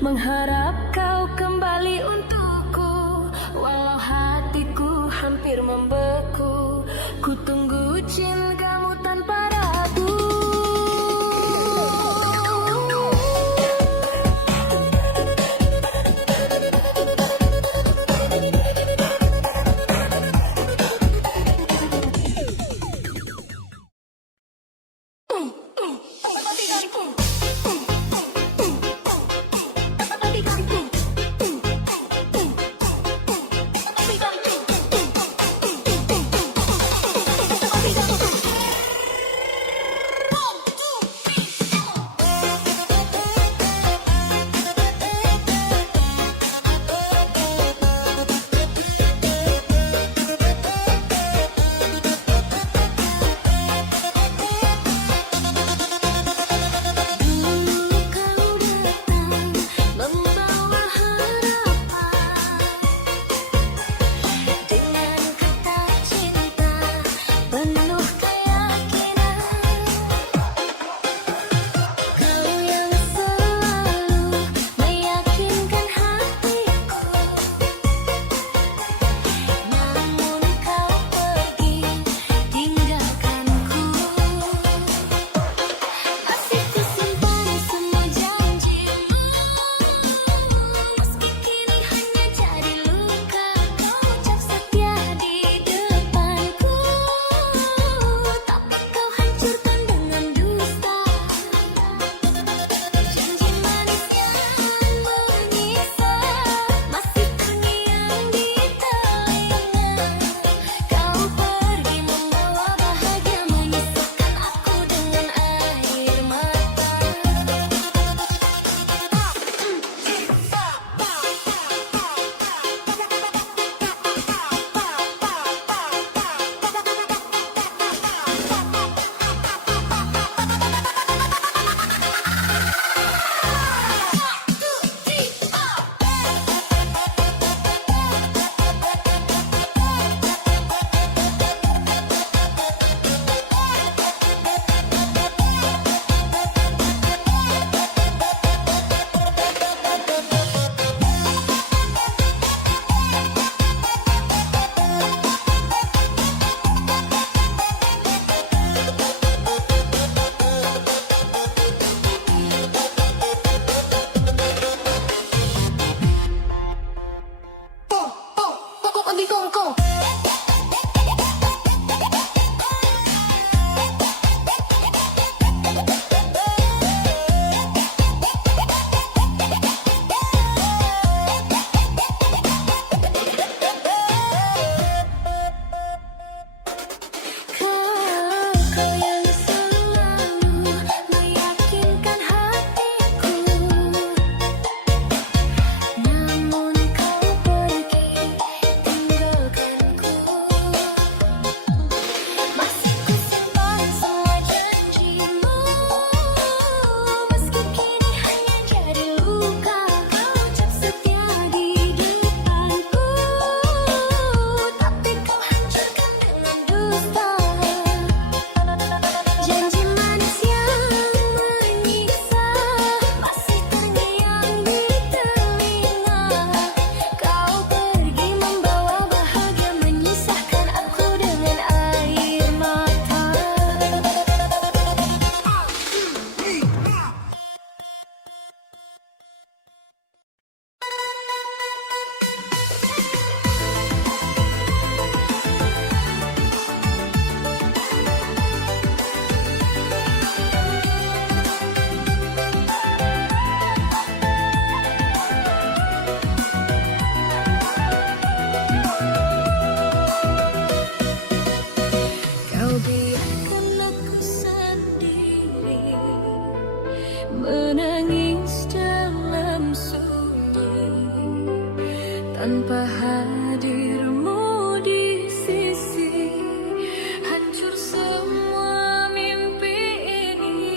Mengharap kau kembali untukku, walau hatiku hampir membeku. Ku tunggu cintamu tanpa ragu. Menangis dalam sunyi tanpa hadirmu di sisi, hancur semua mimpi ini.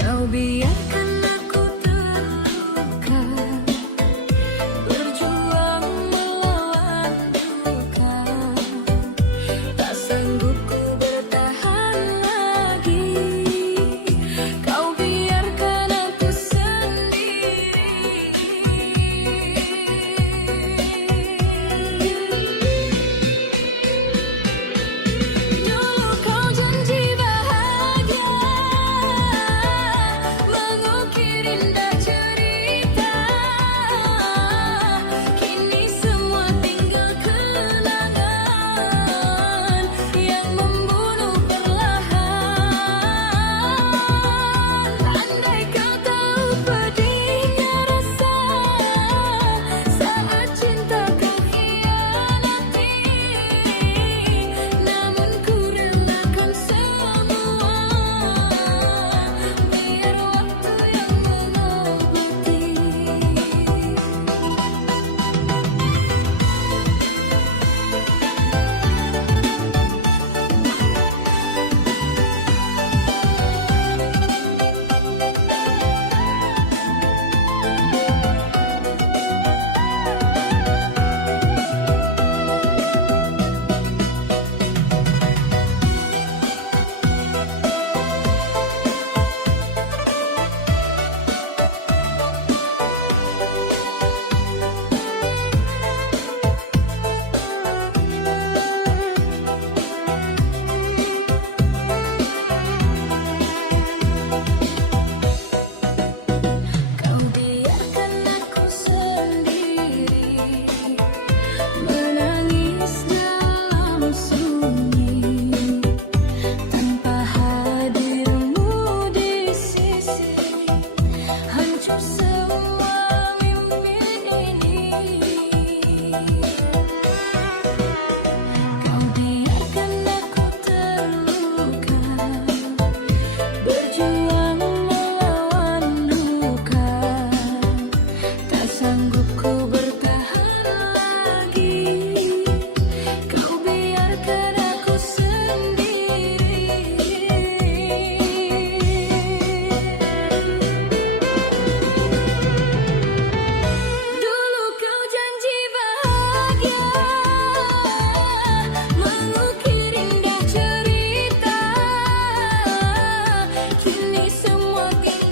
Kau biarkan aku terluka, berjuang melawan duka, tak sanggup ku bertahan lagi. Kau biarkan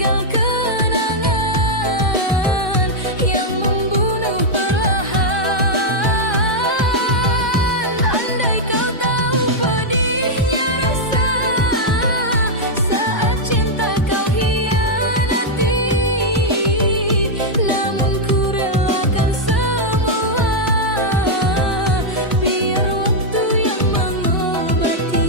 tinggal kenangan yang membunuh perlahan. Andai kau tahu pedihnya rasa saat cinta kau hianati, namun ku relakan semua biar waktu yang mengobati.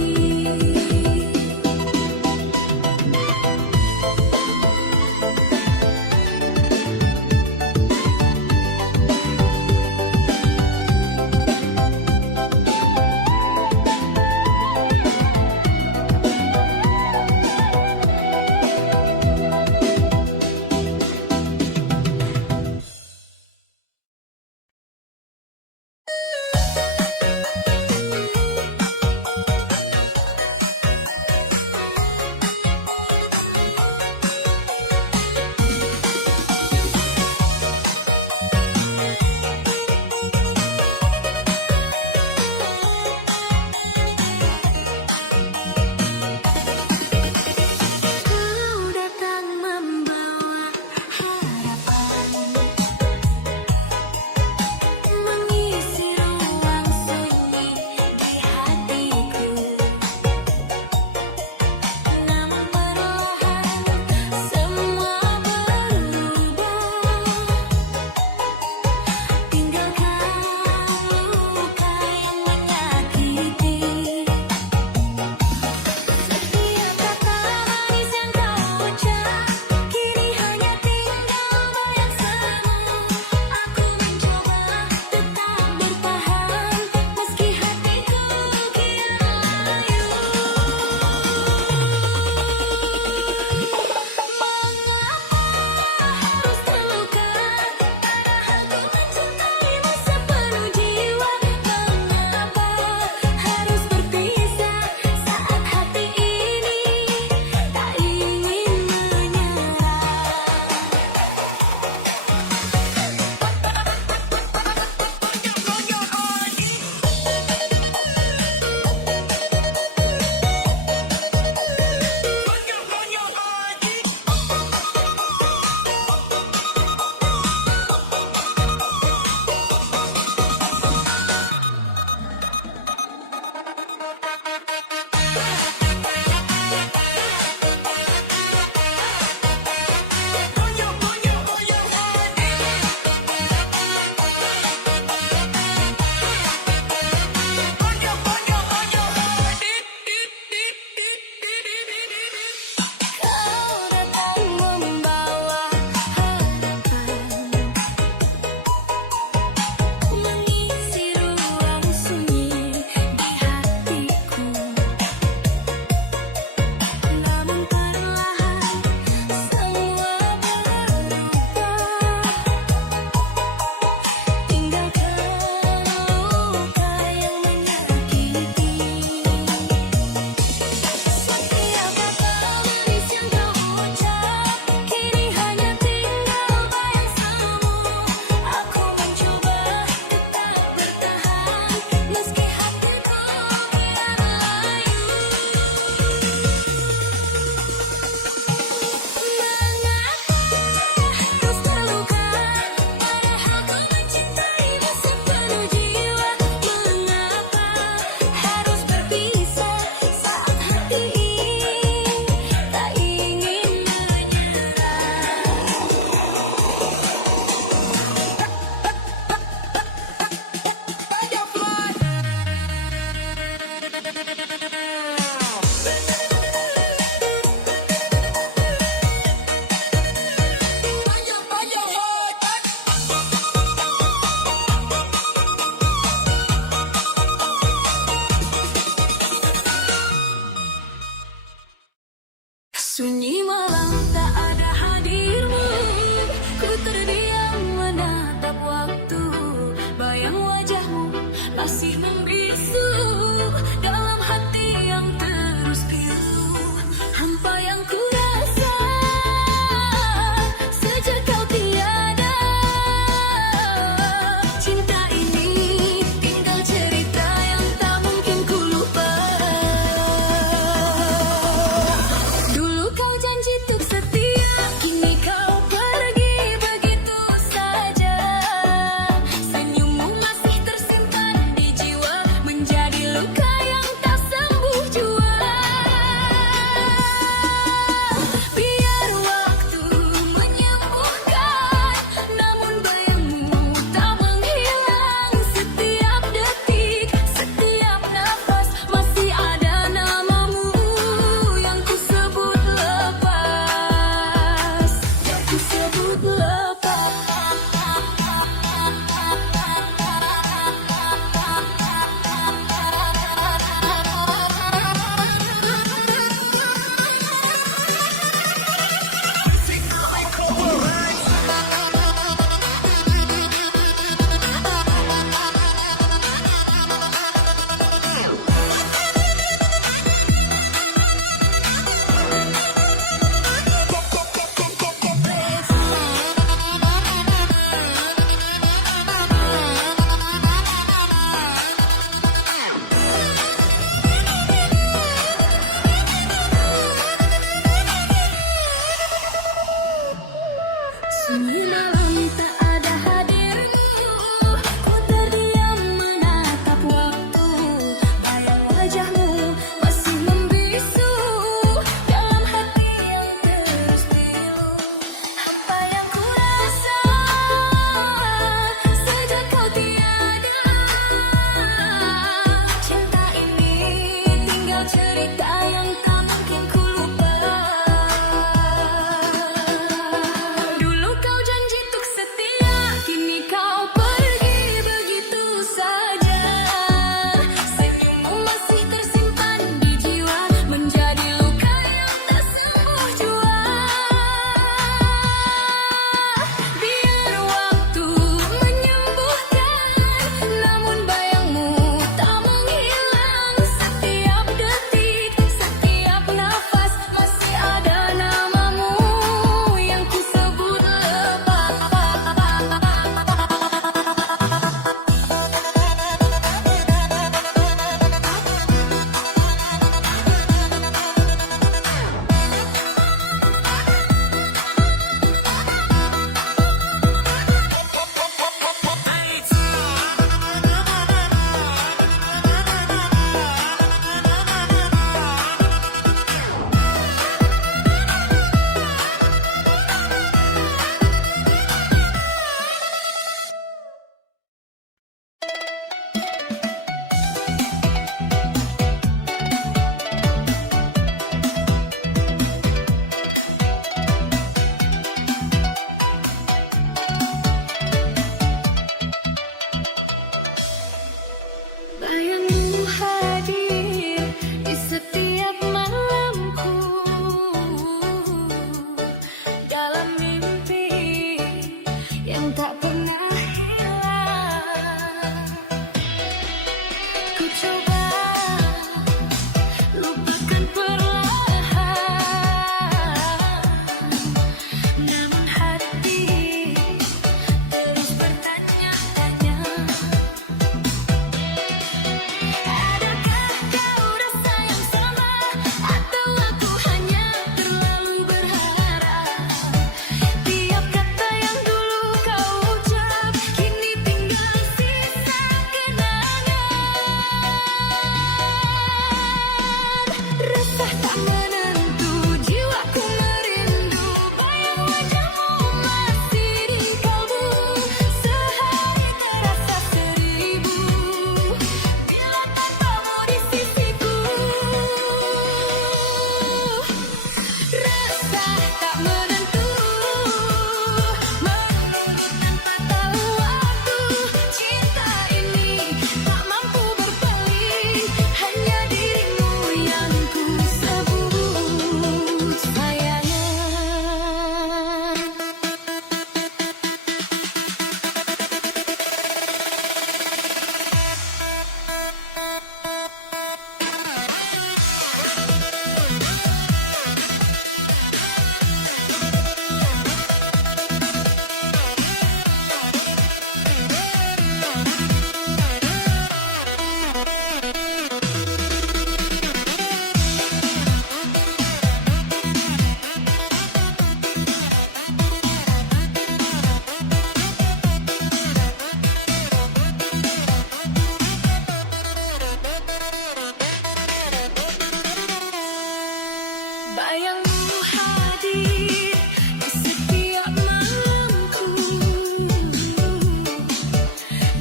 Sunyi malam tak ada hadirmu, ku terdiam menatap waktu. Bayang wajahmu masih membisu dalam hati yang terus pilu. Apa yang ku rasa sejak kau tiada. Cinta ini tinggal cerita yang tak mungkin ku lupa. Dulu kau janji untuk setia, kini kau pergi begitu saja. Senyummu masih tersimpan di jiwa, menjadi luka yang tak sembuh jua. Biar waktu menyembuhkan, namun bayangmu tak menghilang. Setiap detik, setiap nafas masih ada namamu yang ku sebut lepas. Bayangmu hadir di setiap malamku, dalam mimpi yang tak pernah hilang. Ku coba lupakan perlahan, namun hati terus bertanya-tanya. Adakah kau rasa yang sama, atau aku hanya terlalu berharap? Tiap kata yang dulu kau ucap, kini tinggal sisa kenangan. Resah tak menentu, jiwaku merindu. Bayang wajahmu masih di kalbu, sehari terasa seribu bila tanpamu di sisiku. Resah tak menentu, menunggu tanpa tahu waktu. Cinta ini tak mampu berpaling, hanya dirimu yang ku sebut sayang. Bayangmu hadir di setiap malamku,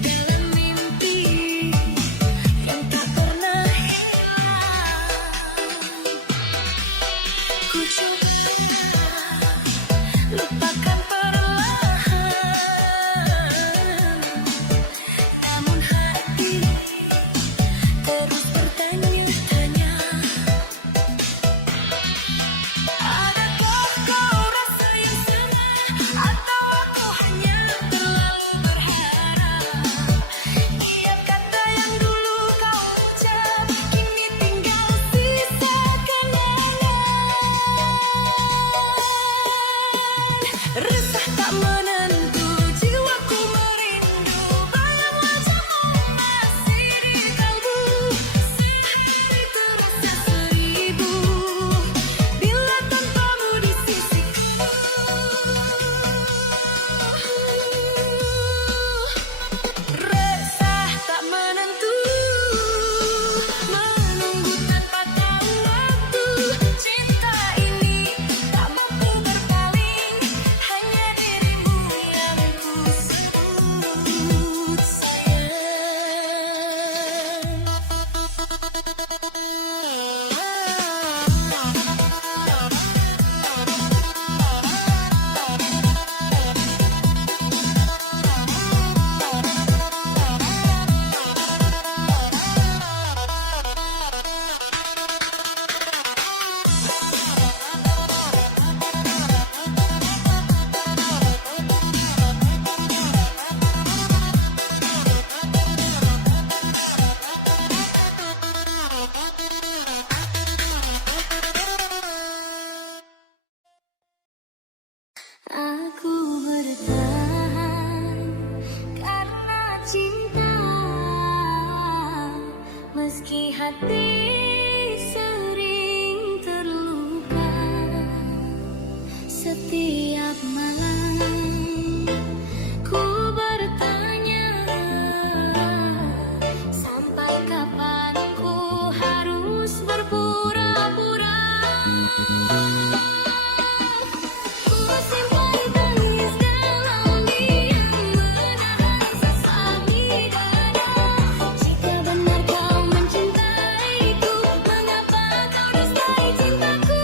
dalam mimpi yang tak pernah hilang. Ku coba lupakan perlahan, namun hati terus bertanya-tanya. Adakah kau rasa yang sama, atau aku hanya terlalu berharap? Tiap kata yang dulu kau ucap, kini tinggal sisa kenangan. Resah tak menentu, jiwaku merindu. Bayang wajahmu masih di kalbu, sehari terasa seribu bila tanpamu di sisiku. Aku bertahan karena cinta, meski hati sering terluka. Setiap malam ku bertanya, sampai kapan ku harus berpura-pura. Ku simpan tangis dalam diam, menahan sesak di dada. Jika benar kau mencintaiku, mengapa kau dustai cintaku?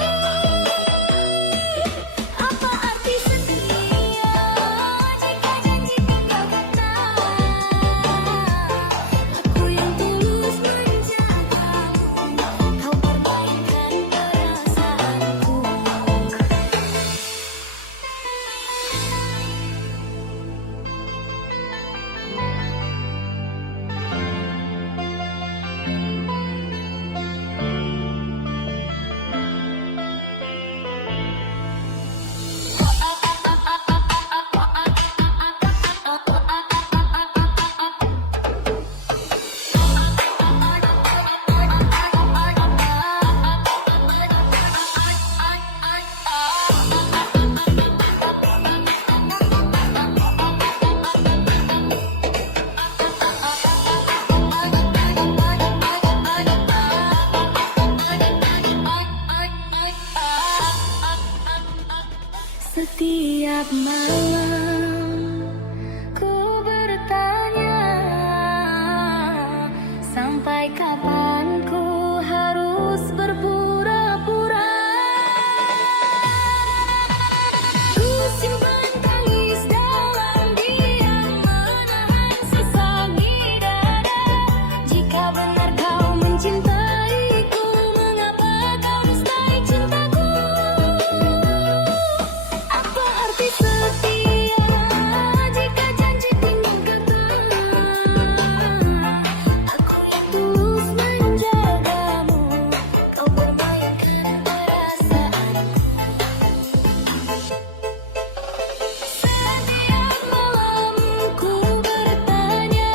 Apa arti setia jika janji tinggal kata? Aku yang tulus menjagamu, kau permainkan perasaanku. Setiap malam ku bertanya, sampai kapan ku harus berpura-pura? Ku simpan tangis dalam diam, menahan sesak di dada. Jika benar kau mencintaiku, mengapa kau dustai cintaku? Apa arti setia jika janji tinggal kata? Aku yang tulus menjagamu, kau permainkan perasaanku. Setiap malam ku bertanya,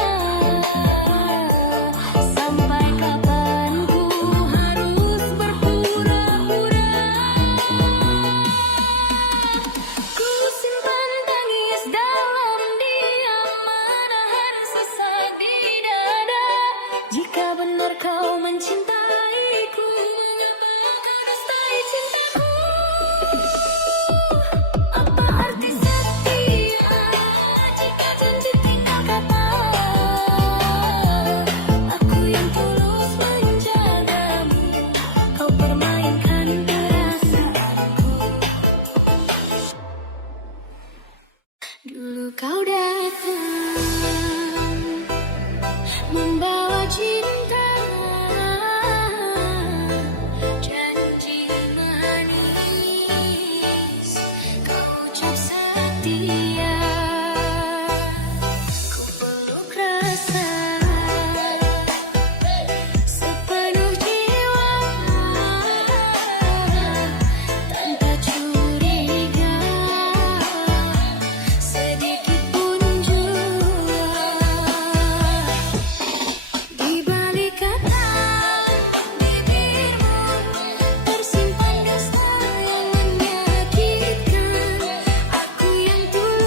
sampai kapan ku harus berpura-pura? Ku simpan tangis dalam diam, menahan sesak di dada. Jika benar kau mencintaiku, mengapa kau dustai cintaku? Apa arti setia jika janji tinggal kata? Aku yang tulus menjagamu, kau permainkan perasaanku. Dulu kau datang membawa cinta, janji manis, kau ucap setia. Ku peluk rasa sepenuh jiwa, tanpa curiga sedikit pun jua. Di balik kata bibirmu tersimpan dusta yang menyakitkan. Aku yang tulus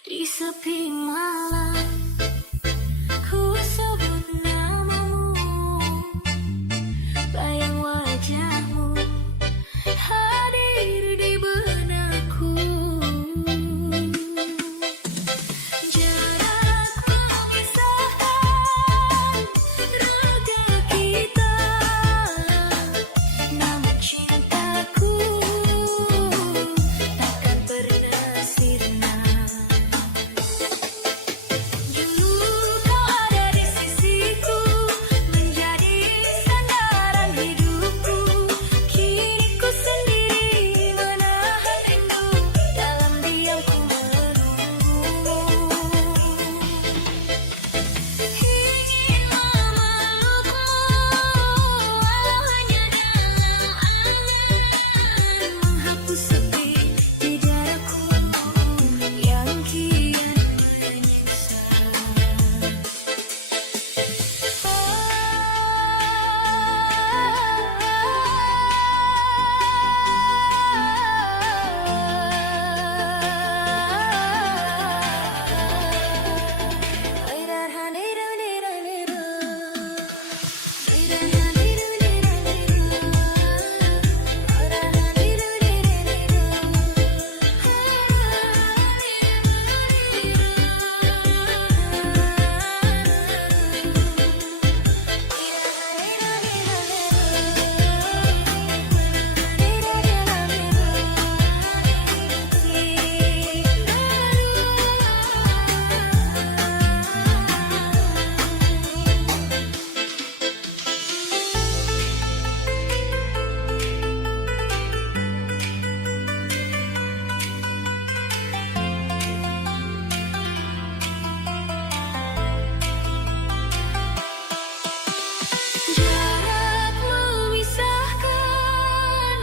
Di sepi malam ku sebut namamu, bayang wajahmu hadir di benakku. Jarak memisahkan raga kita, namun cintaku takkan pernah sirna. Dulu kau ada di sisiku, menjadi sandaran hidupku. Kini ku sendiri menahan rindu, dalam diam ku menunggumu. Ingin memelukmu, walau hanya dalam angan, menghapus sepi di dadaku yang kian menyiksa. Jarak memisahkan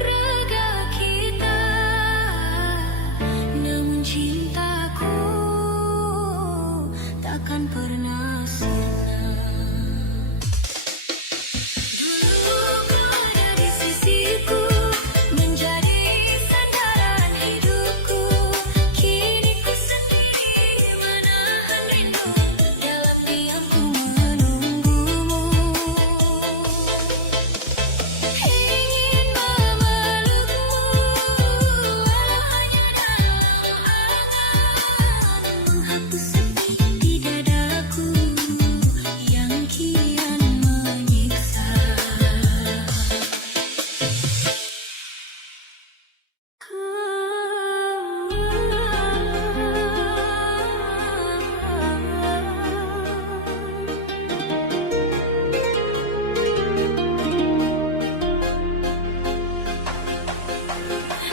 raga kita, namun cintaku takkan pernah sirna. Dulu kau ada di sisiku, menjadi sandaran hidupku. Kini ku sendiri menahan rindu, dalam diam ku menunggumu. Ingin memelukmu, walau hanya dalam angan, menghapus sepi di dadaku yang kian menyiksa.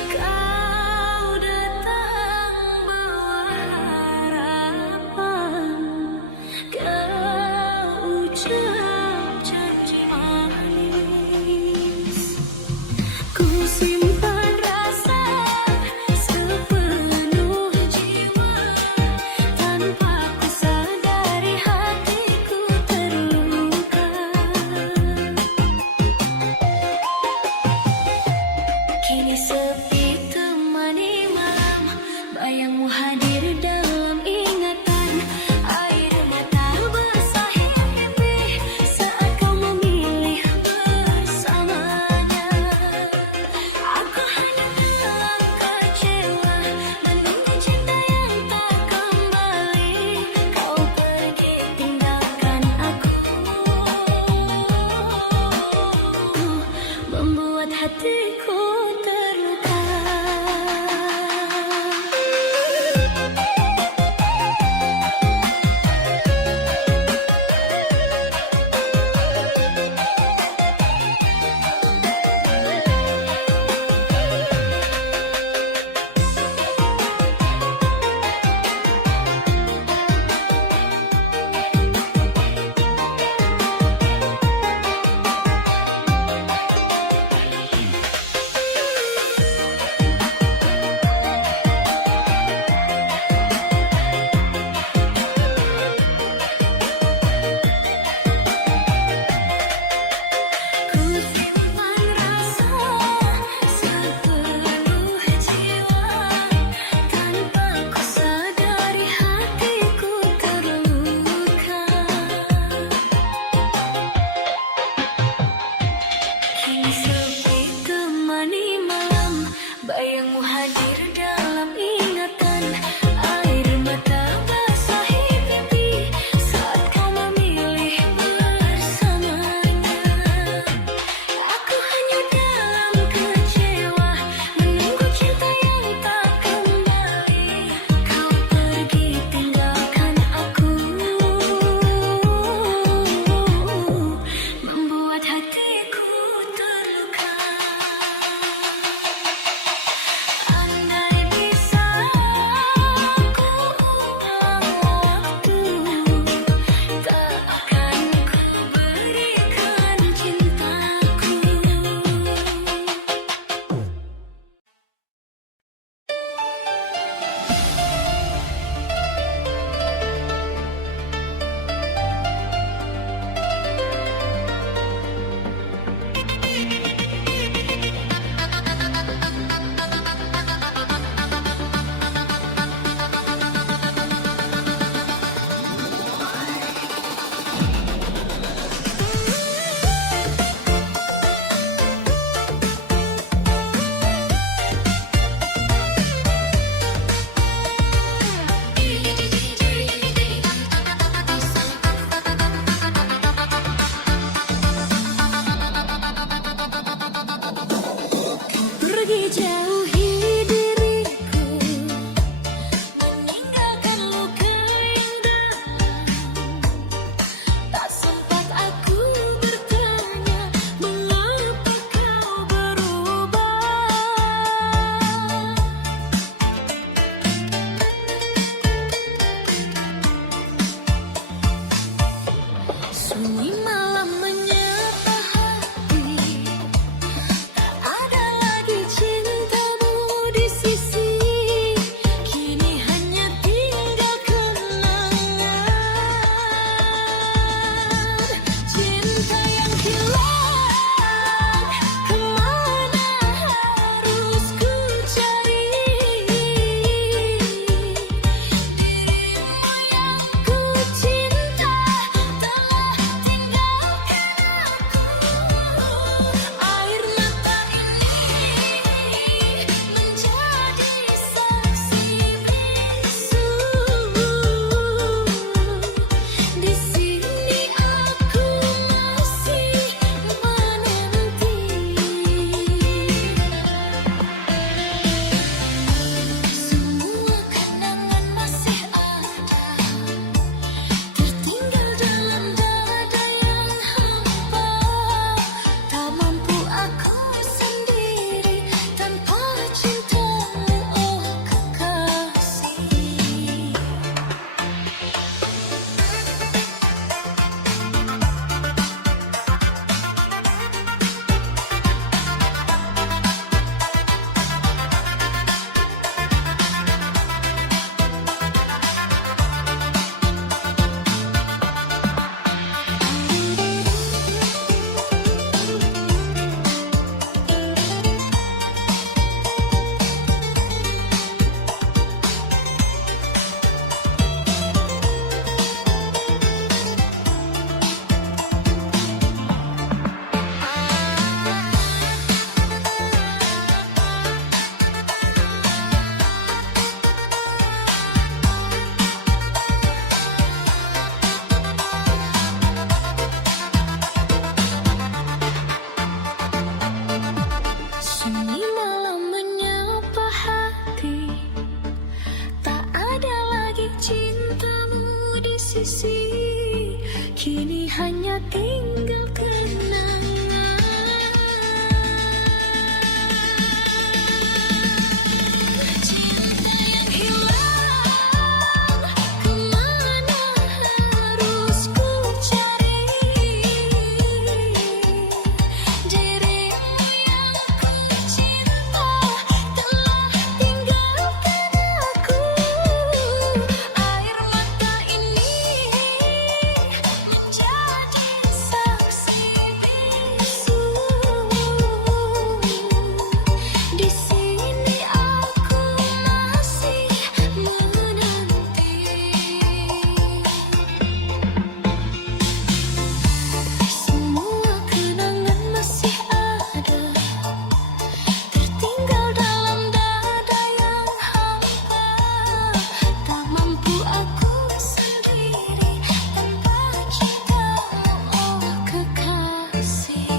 Kau datang bawa harapan, sisi, kini hanya tinggal kenangan. Cinta yang hilang, kemana harus ku cari? Dirimu yang ku cinta telah tinggalkan aku. Air mata ini menjadi saksi bisu. Di sini aku masih menanti. Semua kenangan masih ada, tertinggal dalam dada yang hampa. Tak mampu aku sendiri tanpa cintamu, oh kekasih.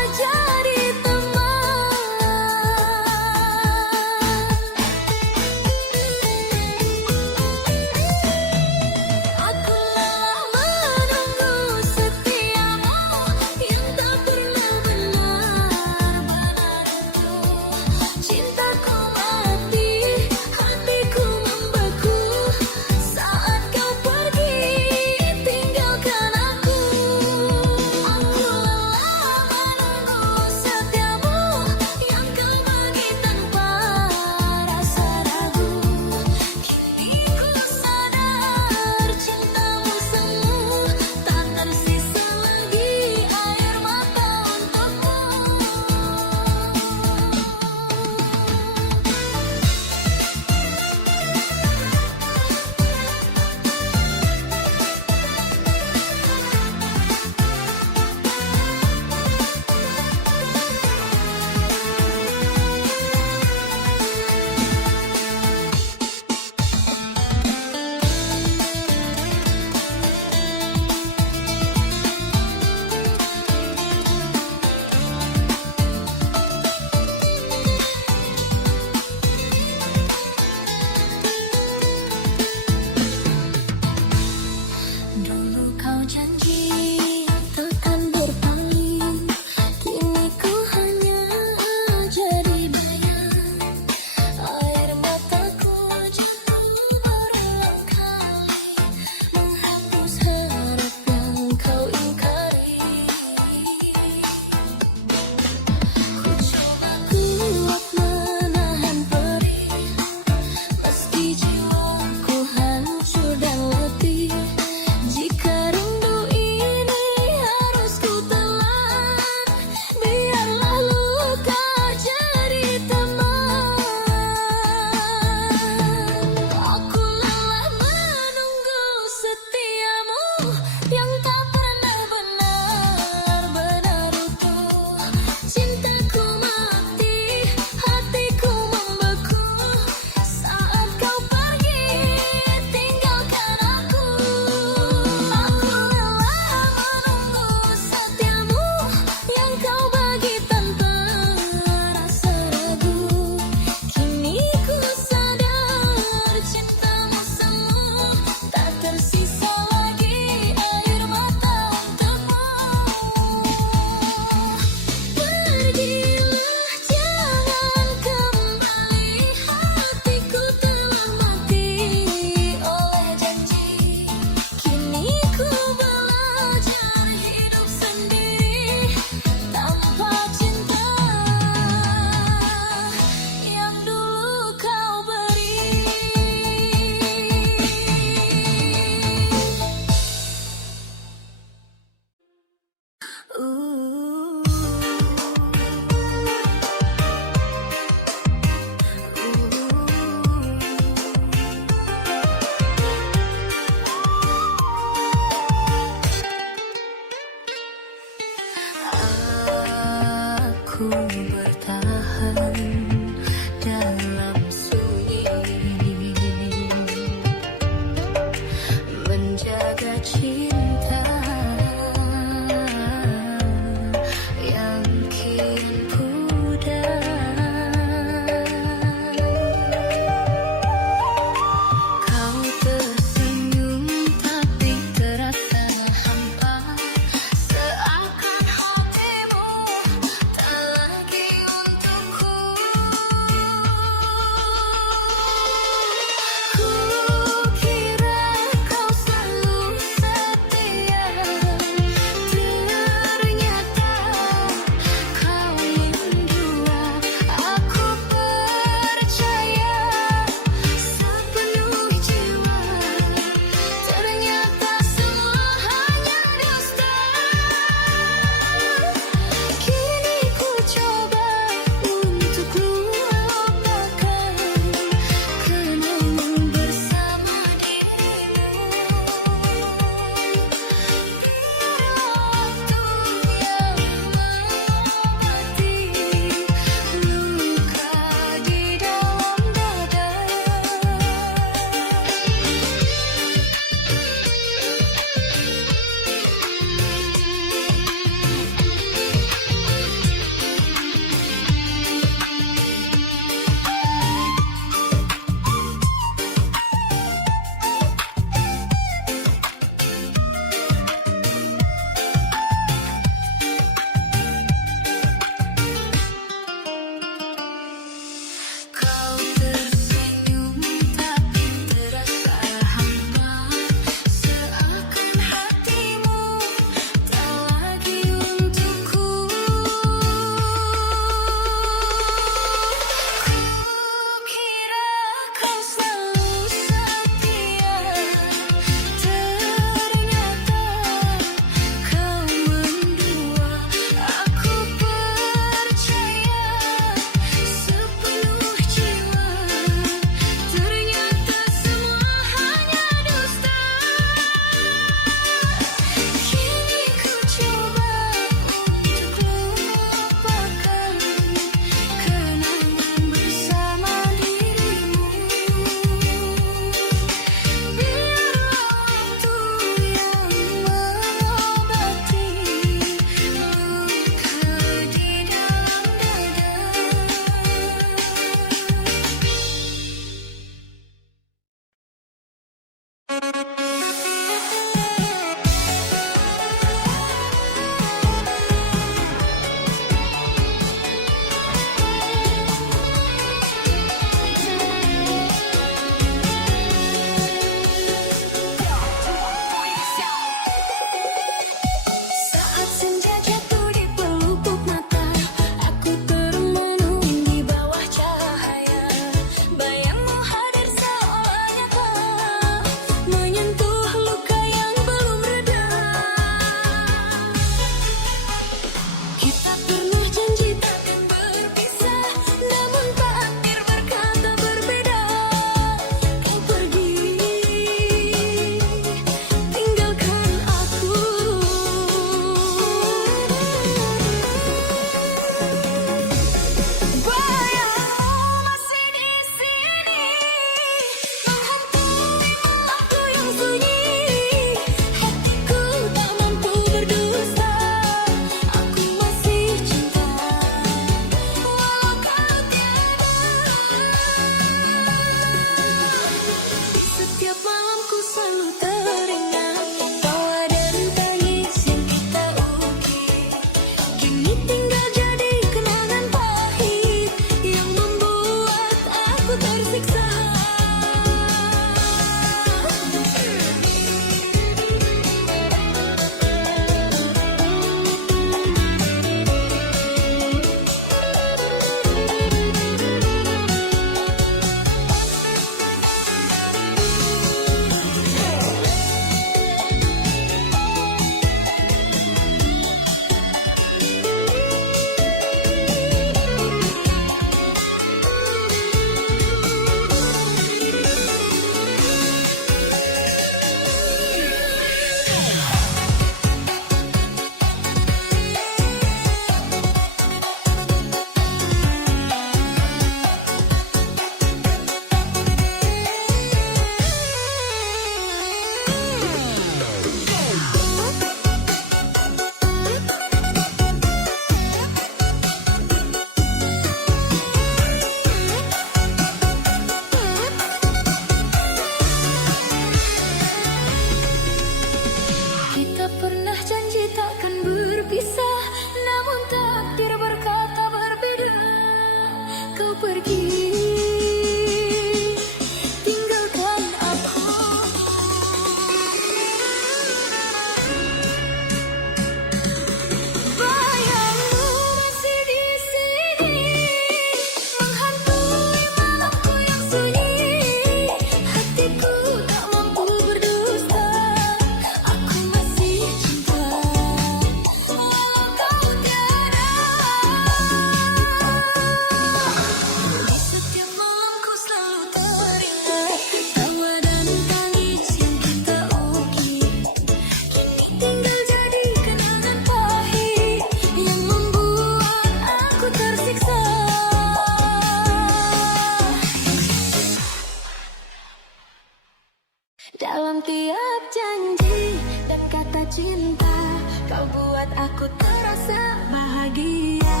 cinta. Kau buat aku terasa bahagia,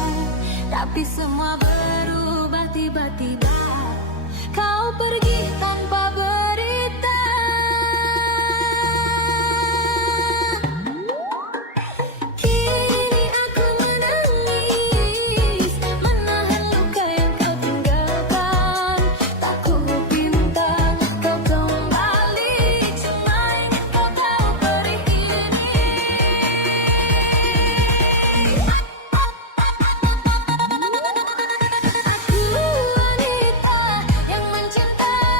tapi semua berubah tiba-tiba. Kau pergi tanpa berita. Kini aku menangis, menahan luka yang kau tinggalkan. Tak ku minta kau kembali, cuma ingin kau tahu perih ini. Aku wanita yang mencintai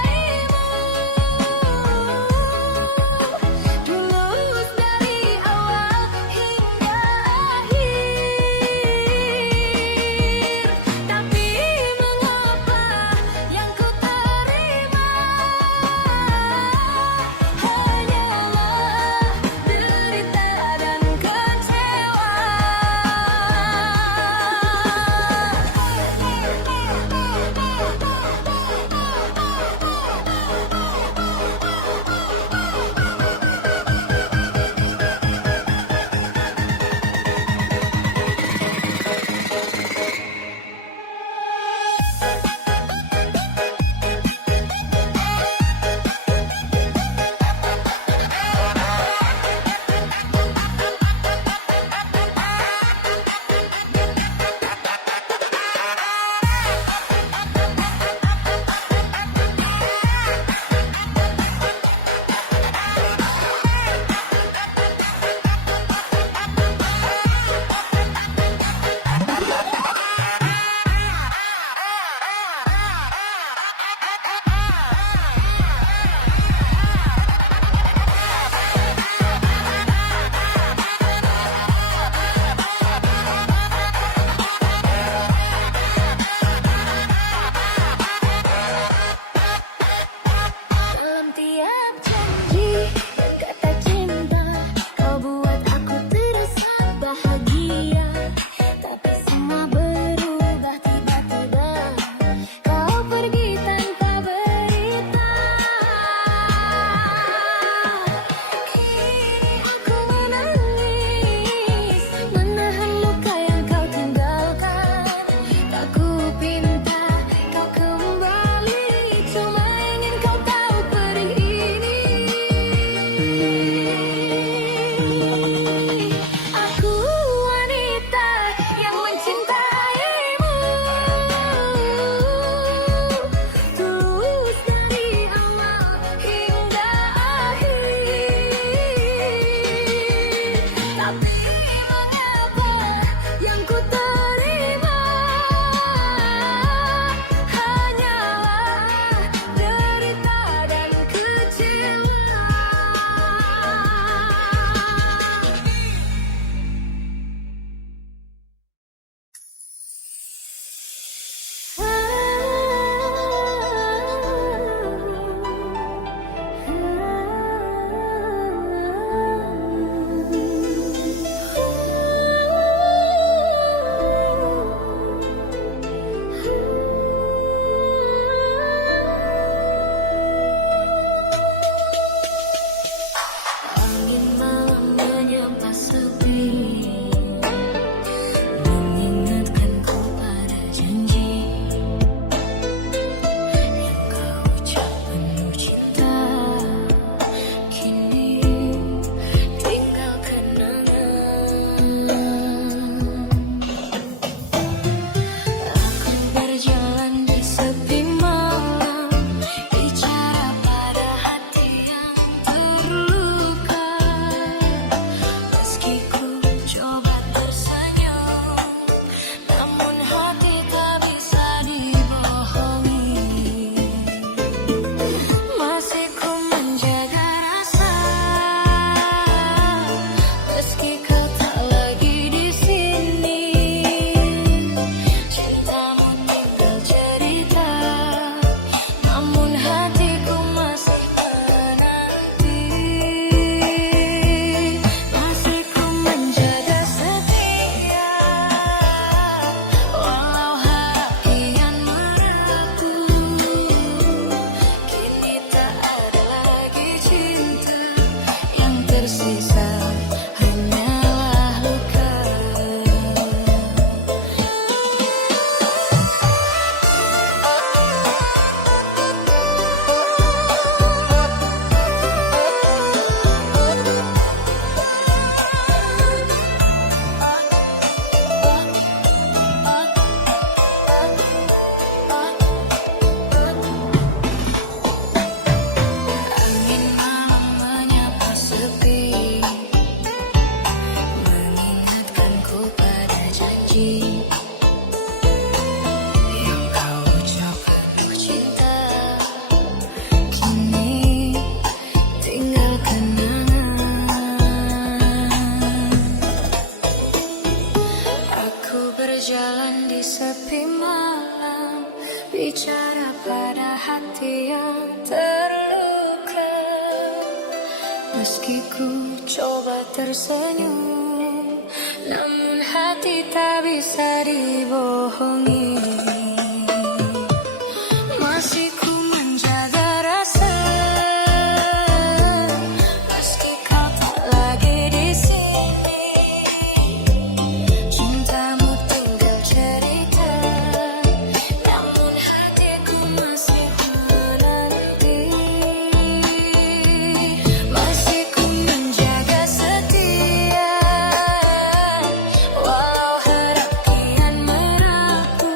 sepi malam, bicara pada hati yang terluka. Meski ku coba tersenyum, namun hati tak bisa dibohongi. Masih ku menjaga rasa, meski kau tak lagi di sini. Cintamu tinggal cerita, namun hatiku masih menanti. Masih ku menjaga setia, walau harap kian merapu.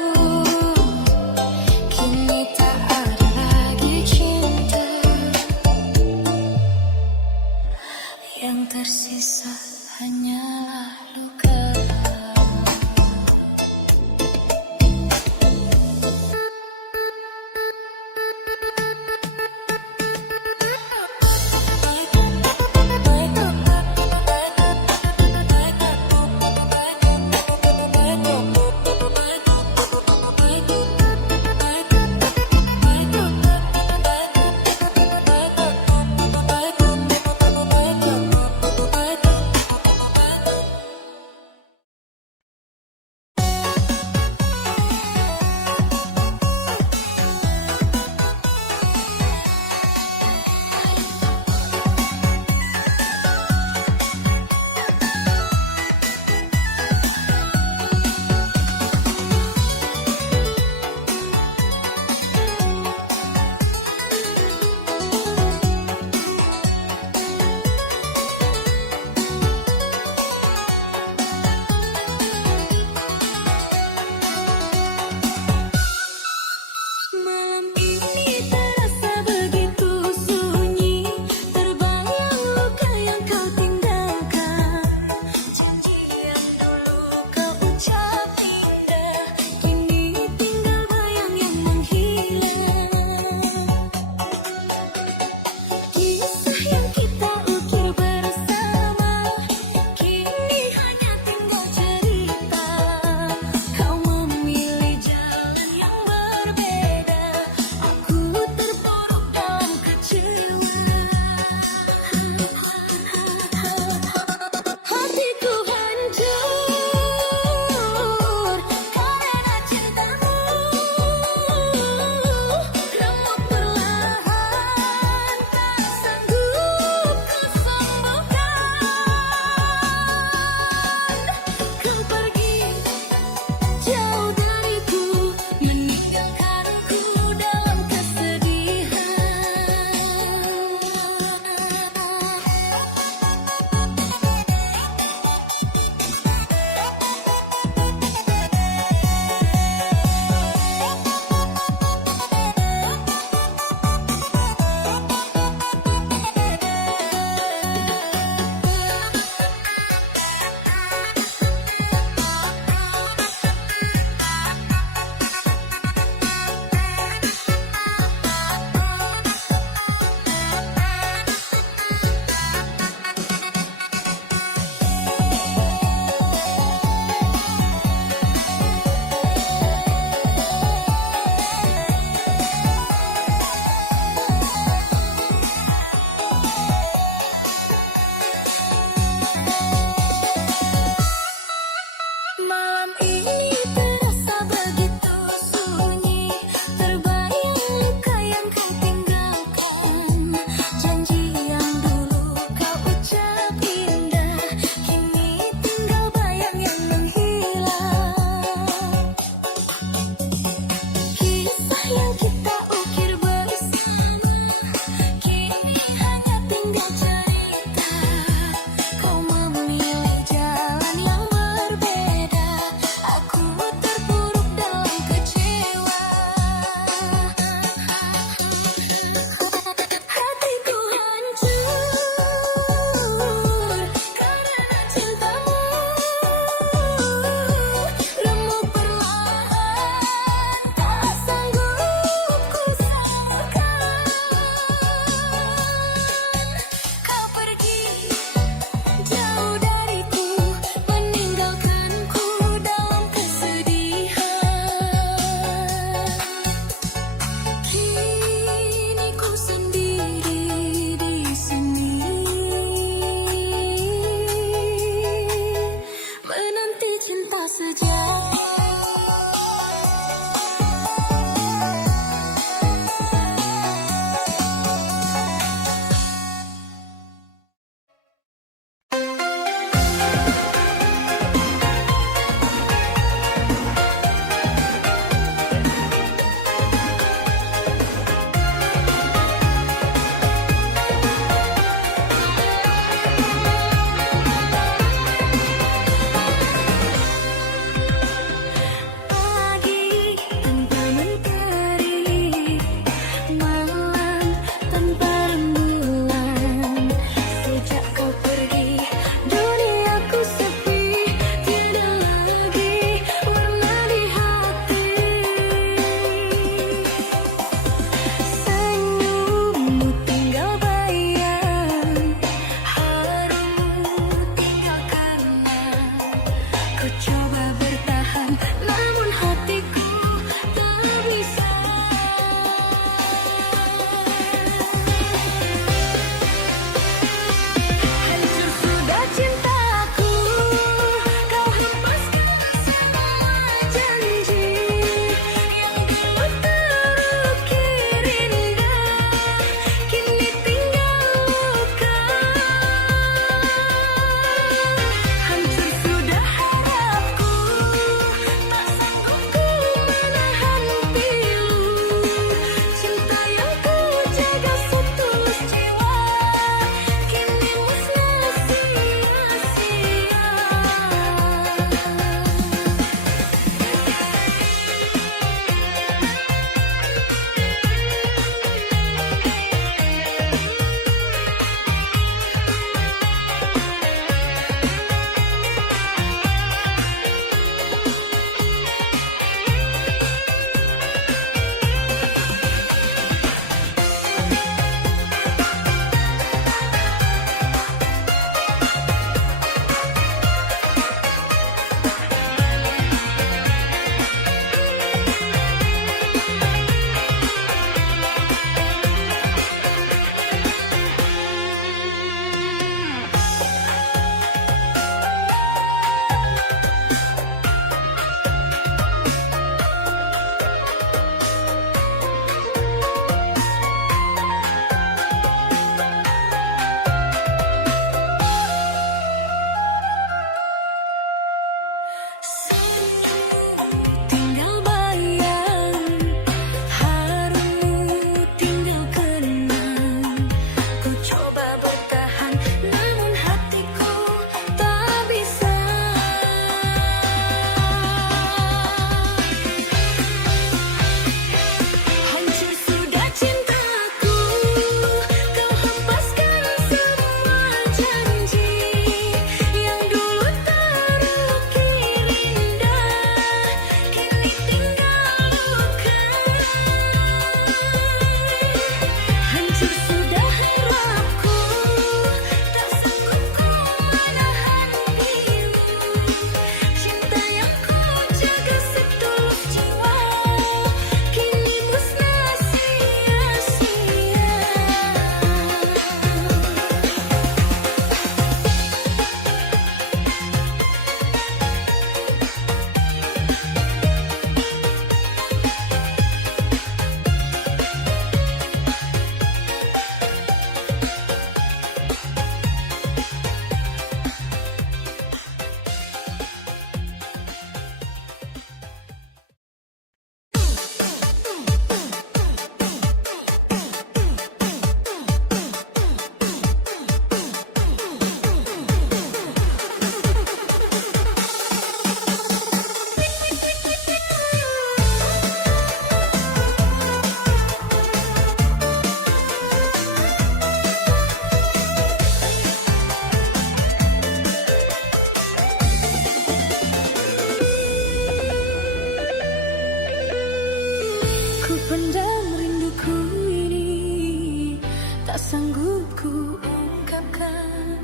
Ku pendam rinduku ini, tak sanggup ku ungkapkan,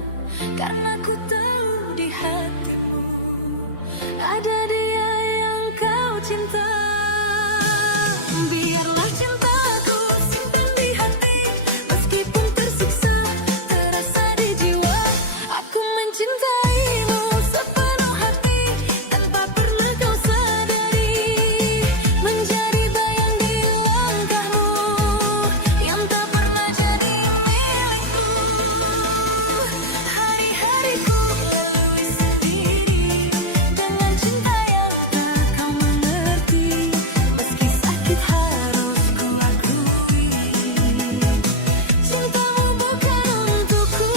karena ku tahu di hatimu ada dia yang kau cinta. Biarlah cintaku simpan di hati, meskipun tersiksa terasa di jiwa. Aku mencintaimu sepenuh hati, tanpa pernah kau sadari. Menjadi bayang di langkahmu, yang tak pernah jadi milikku. Hari-hariku lalui sendiri, dengan cinta yang tak kau mengerti. Meski sakit harus ku akui, cintamu bukan untukku.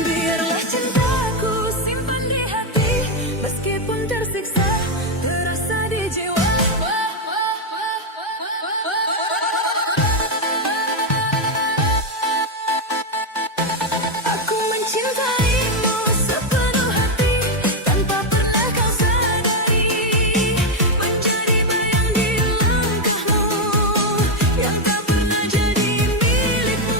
Biarlah cintaku simpan di hati, meskipun tersiksa terasa di jiwa. Aku mencintaimu sepenuh hati, tanpa pernah kau sadari. Menjadi bayang di langkahmu, yang tak pernah jadi milikmu.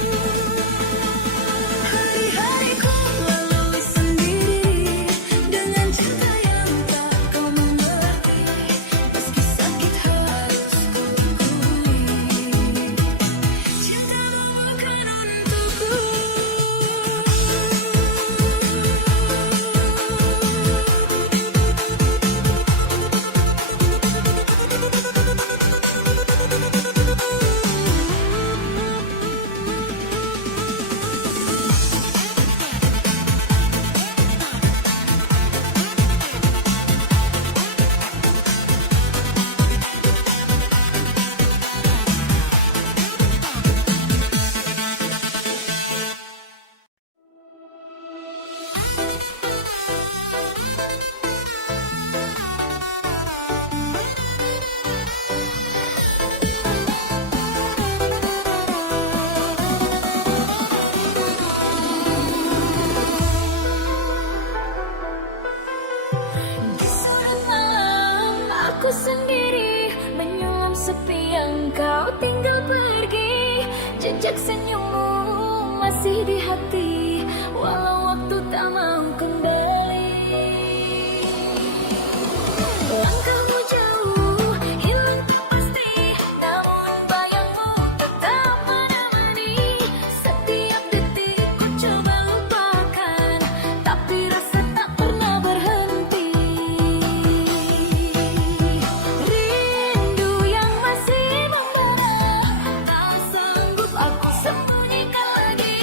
Hari-hariku lalui sendiri, dengan cinta yang tak kau mengerti. Meski sakit harus ku akui, cintamu bukan untukku. Di sudut malam aku sendiri, menyelam sepi yang kau tinggal pergi. Jejak senyummu masih di hati, walau waktu tak mau kembali. Langkahmu jauh, hilang tak pasti, namun bayangmu tetap menemani. Setiap detik ku coba lupakan, tapi rasa tak pernah berhenti. Rindu yang masih membara, tak sanggup aku sembunyikan lagi.